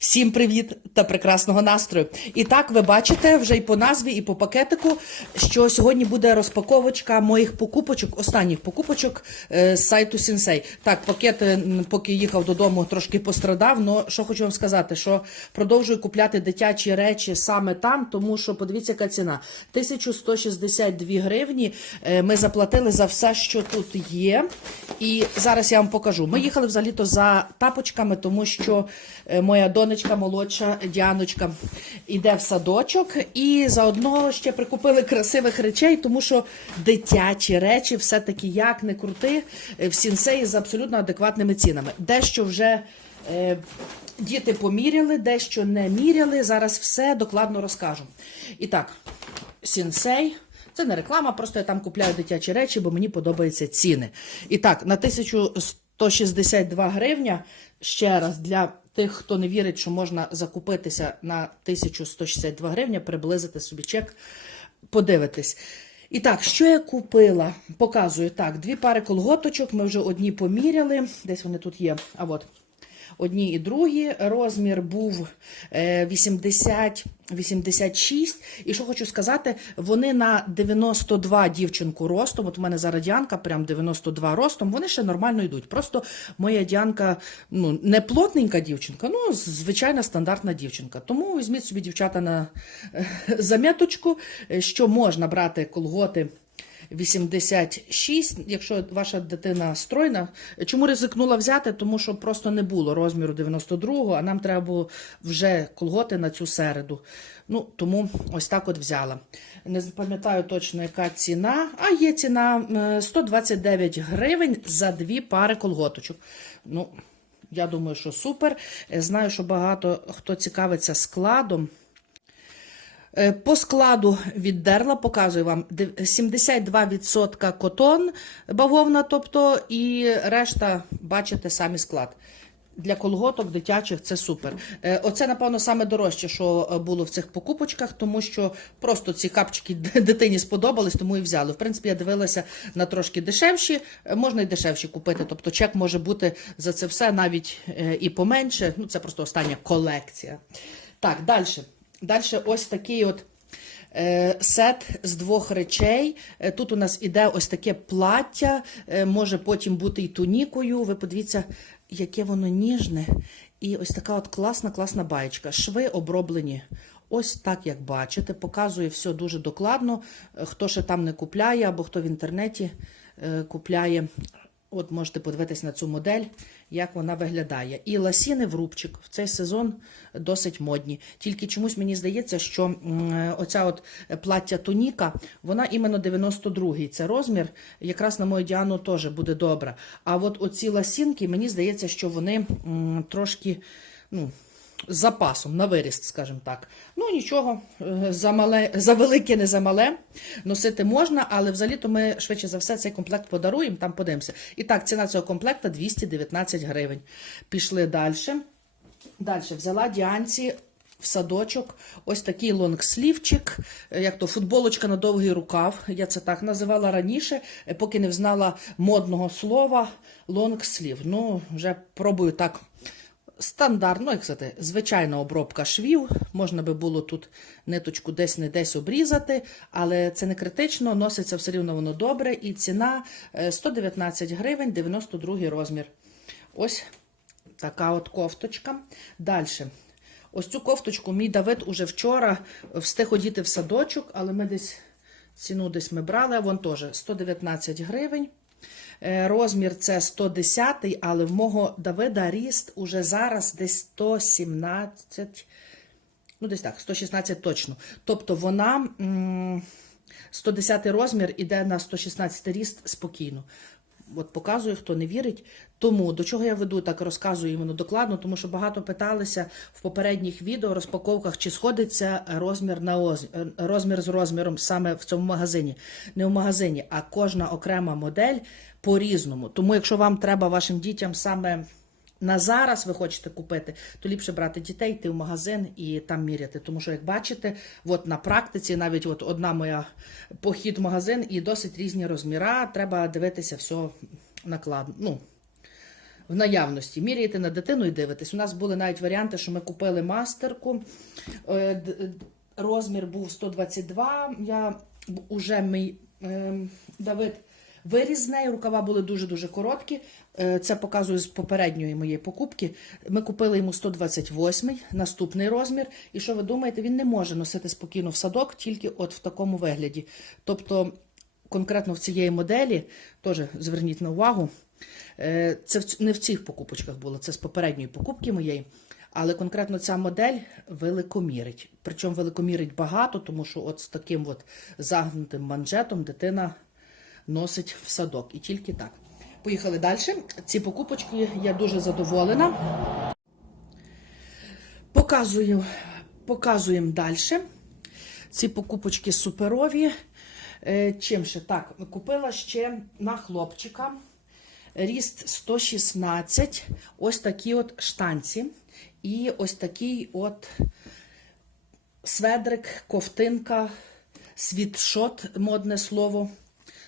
Всім привіт та прекрасного настрою. І так, ви бачите вже і по назві, і по пакетику, що сьогодні буде розпаковочка моїх покупочок, останніх покупочок е, з сайту Сінсей. Так, пакет, е, поки їхав додому, трошки пострадав. але що хочу вам сказати, що продовжую купляти дитячі речі саме там, тому що подивіться, яка ціна. 1162 гривні е, ми заплатили за все, що тут є. І зараз я вам покажу. Ми їхали взагалі-то за тапочками, тому що моя донечка молодша Діаночка йде в садочок, і заодно ще прикупили красивих речей, тому що дитячі речі, все-таки як не крути, е, в сінсеї з абсолютно адекватними цінами. Дещо вже. е, Діти поміряли, дещо не міряли. Зараз все докладно розкажу. І так, сінсей. Це не реклама, просто я там купляю дитячі речі, бо мені подобаються ціни. І так, на 1162 гривня, ще раз, для тих, хто не вірить, що можна закупитися на 1162 гривня, приблизити собі чек, подивитись. І так, що я купила? Показую так, дві пари колготочок, ми вже одні поміряли. Десь вони тут є. А от одні і другі. Розмір був е, 80, 86. І що хочу сказати, вони на 92 дівчинку ростом. От у мене зараз Діанка, прям 92 ростом. Вони ще нормально йдуть. Просто моя Діанка ну, не плотненька дівчинка, ну, звичайна стандартна дівчинка. Тому візьміть собі дівчата на е, заміточку, е, що можна брати колготи. 86, якщо ваша дитина стройна. Чому ризикнула взяти? Тому що просто не було розміру 92-го, а нам треба було вже колготи на цю середу. Ну, тому ось так от взяла. Не пам'ятаю точно, яка ціна, а є ціна е, 129 гривень за дві пари колготочок. Ну, я думаю, що супер. Е, Знаю, що багато хто цікавиться складом. Е, По складу віддерла, показую вам 72% котон бавовна, тобто, і решта, бачите, самі склад. Для колготок дитячих це супер. Е, Оце, напевно, саме дорожче, що е, було в цих покупочках, тому що просто ці капчики дитині сподобались, тому і взяли. В принципі, я дивилася на трошки дешевші, можна і дешевші купити. Тобто чек може бути за це все навіть і поменше. Ну, це просто остання колекція. Так, далі. Далі ось такий от е, сет з двох речей. Е, Тут у нас іде ось таке плаття, е, може потім бути і тунікою. Ви подивіться, яке воно ніжне. І ось така от класна, класна баєчка. Шви оброблені. Ось так, як бачите, показує все дуже докладно. Хто ще там не купляє, або хто в інтернеті купляє. От можете подивитись на цю модель, як вона виглядає. І ласіни в рубчик в цей сезон досить модні. Тільки чомусь мені здається, що оця от плаття туніка, вона іменно 92-й. Це розмір. Якраз на мою Діану теж буде добра. А от оці ласінки, мені здається, що вони трошки. ну, з запасом на виріст, скажімо так. Ну нічого, е, за мале, за велике, не за мале. Носити можна, але взагалі-то ми швидше за все цей комплект подаруємо, там подивимося. І так, ціна цього комплекта 219 гривень. Пішли далі. Далі взяла Діанці в садочок ось такий лонгслівчик, як то футболочка на довгий рукав. Я це так називала раніше, е, поки не взнала модного слова лонгслів. Ну, вже пробую так. Стандартно, ну, як сказати, звичайна обробка швів. Можна би було тут ниточку десь не десь обрізати, але це не критично, носиться все рівно воно добре. І ціна е, 119 гривень, 92 розмір. Ось така от кофточка. Далі. Ось цю кофточку мій Давид уже вчора встиг одіти в садочок, але ми десь ціну десь ми брали, а вон теж 119 гривень. Е, Розмір це 110, але в мого Давида ріст уже зараз десь 117, ну десь так, 116 точно. Тобто вона м, 110 розмір іде на 116 ріст спокійно. От показую, хто не вірить. Тому до чого я веду, так розказую іменно докладно, тому що багато питалися в попередніх відео, розпаковках, чи сходиться розмір на оз... е, розмір з розміром саме в цьому магазині. Не в магазині, а кожна окрема модель по-різному. Тому, якщо вам треба вашим дітям саме на зараз ви хочете купити, то ліпше брати дітей, йти в магазин і там міряти. Тому що, як бачите, от на практиці навіть от одна моя похід в магазин і досить різні розміра. Треба дивитися все накладно. Ну, в наявності. Міряєте на дитину і дивитесь. У нас були навіть варіанти, що ми купили мастерку. Е, д- Розмір був 122. Я уже мій ем, Давид виріз з неї. Рукава були дуже-дуже короткі. Е, Це показую з попередньої моєї покупки. Ми купили йому 128-й, наступний розмір. І що ви думаєте, він не може носити спокійно в садок, тільки от в такому вигляді. Тобто, конкретно в цієї моделі, теж зверніть на увагу. Е, Це не в цих покупочках було, це з попередньої покупки моєї. Але конкретно ця модель великомірить. Причому великомірить багато, тому що от з таким от загнутим манжетом дитина носить в садок. І тільки так. Поїхали далі. Ці покупочки я дуже задоволена. Показую, показуємо далі. Ці покупочки суперові. Е, Чим ще? Так, купила ще на хлопчика. Ріст 116. Ось такі от штанці. І ось такий от сведрик, ковтинка, світшот, модне слово.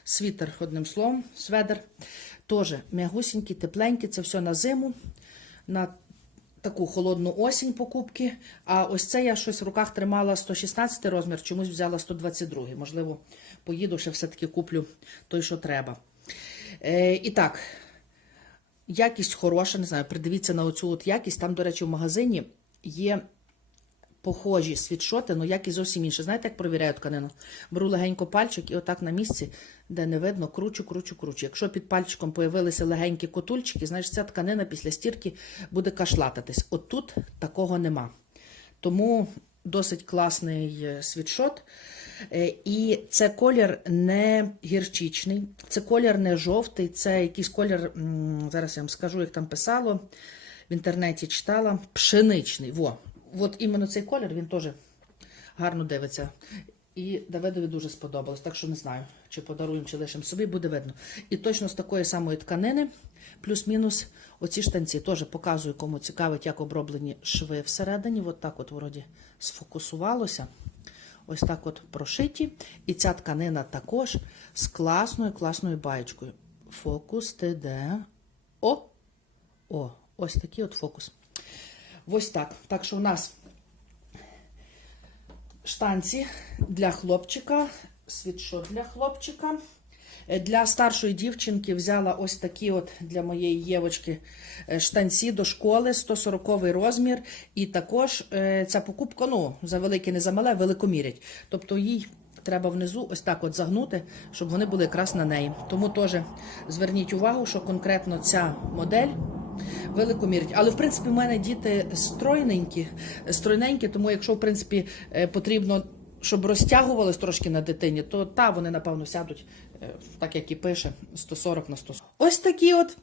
Світер, одним словом, сведер. Теж м'ягусінький, тепленький, це все на зиму, на таку холодну осінь покупки. А ось це я щось в руках тримала 116 розмір, чомусь взяла 122. Можливо, поїду, ще все-таки куплю той, що треба. Е, і так, якість хороша, не знаю, придивіться на оцю от якість. Там, до речі, в магазині є похожі світшоти, але якість зовсім інша. Знаєте, як провіряю тканину? Беру легенько пальчик і отак на місці, де не видно, кручу, кручу, кручу. Якщо під пальчиком появилися легенькі котульчики, значить ця тканина після стірки буде кашлататись. От тут такого нема. Тому досить класний е, світшот. Е, І це колір не гірчичний, це колір не жовтий, це якийсь колір, зараз я вам скажу, як там писало, в інтернеті читала, пшеничний. Во. От іменно цей колір він теж гарно дивиться. І Давидові дуже сподобалось, так що не знаю, чи подаруємо, чи лишимо собі, буде видно. І точно з такої самої тканини, плюс-мінус оці штанці. Теж показую, кому цікавить, як оброблені шви всередині. От так от вроді сфокусувалося. Ось так от прошиті. І ця тканина також з класною, класною баєчкою. Фокус ти? О! О, ось такий от фокус. Ось так. Так що у нас штанці для хлопчика, світшот для хлопчика. Е, Для старшої дівчинки взяла ось такі от для моєї Євочки е, штанці до школи, 140 розмір. І також е, ця покупка, ну, за велике, не за мале, великомірять. Тобто їй треба внизу ось так от загнути, щоб вони були якраз на неї. Тому теж зверніть увагу, що конкретно ця модель великомірять. Але в принципі в мене діти стройненькі, стройненькі, тому якщо в принципі е, потрібно, щоб розтягувалось трошки на дитині, то та вони напевно сядуть, е, так як і пише, 140 на 140. Ось такі от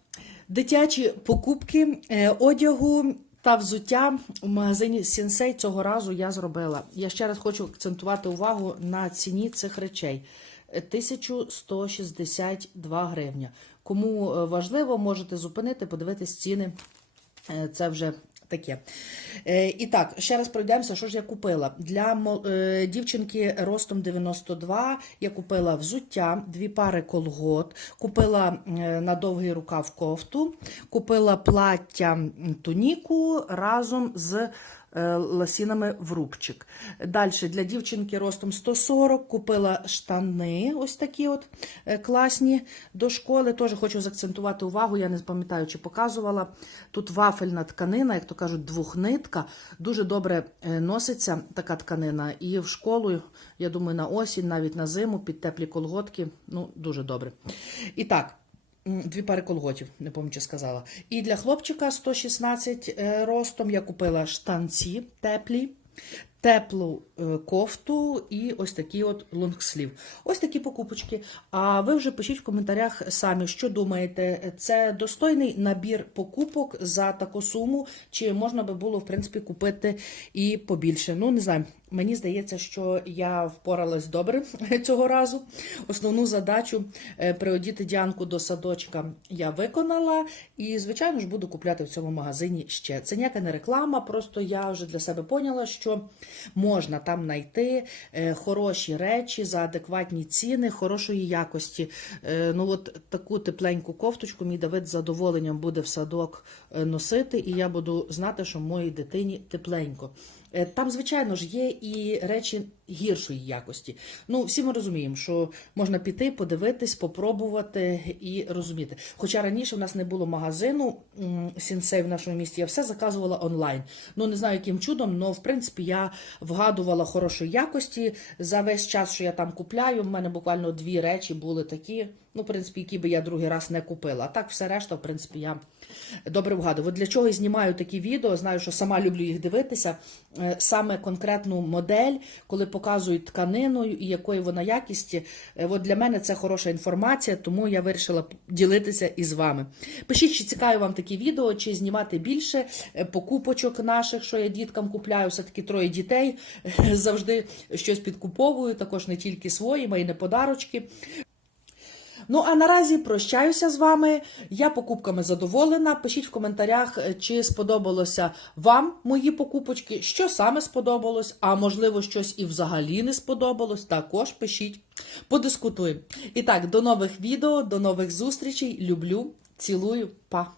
дитячі покупки е, одягу. Та взуття у магазині Сінсей цього разу я зробила. Я ще раз хочу акцентувати увагу на ціні цих речей. Е, 1162 гривня. Кому е, важливо, можете зупинити, подивитись ціни. Е, Це вже таке. Е, І так, ще раз пройдемося, що ж я купила. Для дівчинки ростом 92 я купила взуття, дві пари колгот, купила на довгий рукав кофту, купила плаття туніку разом з ласінами в рубчик. Далі для дівчинки ростом 140 купила штани, ось такі от е, класні до школи. Теж хочу заакцентувати увагу, я не пам'ятаю, чи показувала. Тут вафельна тканина, як то кажуть, двохнитка. Дуже добре е, носиться така тканина. І в школу, я думаю, на осінь, навіть на зиму, під теплі колготки. Ну, дуже добре. І так. Дві пари колготів, не пам'ятаю, що сказала. І для хлопчика 116 е, ростом я купила штанці теплі, теплу е, кофту і ось такий от лонгслів. Ось такі покупочки. А ви вже пишіть в коментарях самі, що думаєте, це достойний набір покупок за таку суму, чи можна би було, в принципі, купити і побільше. Ну, не знаю. Мені здається, що я впоралась добре цього разу. Основну задачу е, приодіти Діанку до садочка я виконала. І, звичайно ж, буду купляти в цьому магазині ще. Це ніяка не реклама, просто я вже для себе поняла, що Можна там знайти е, хороші речі за адекватні ціни, хорошої якості. Е, ну от таку тепленьку кофточку мій Давид з задоволенням буде в садок е, носити, і я буду знати, що моїй дитині тепленько. Там, звичайно ж, є і речі гіршої якості. Ну, всі ми розуміємо, що можна піти, подивитись, попробувати і розуміти. Хоча раніше в нас не було магазину сінсей в нашому місті, я все заказувала онлайн. Ну, не знаю, яким чудом, але в принципі я вгадувала хорошої якості. За весь час, що я там купляю, в мене буквально дві речі були такі, ну, в принципі, які би я другий раз не купила. А так, все решта, в принципі, я добре вгадую. Для чого я знімаю такі відео, знаю, що сама люблю їх дивитися. Е, Саме конкретну модель, коли показують тканину і якої вона якісті. Е, От для мене це хороша інформація, тому я вирішила ділитися із вами. Пишіть, чи цікаві вам такі відео, чи знімати більше е, покупочок наших, що я діткам купляю. Все таки троє дітей е, завжди щось підкуповую, також не тільки свої, мої не подарочки. Ну а наразі прощаюся з вами. Я покупками задоволена. Пишіть в коментарях, е, чи сподобалося вам мої покупочки, що саме сподобалось, а можливо, щось і взагалі не сподобалось. Також пишіть, подискутуємо. І так, до нових відео, до нових зустрічей. Люблю, цілую, па!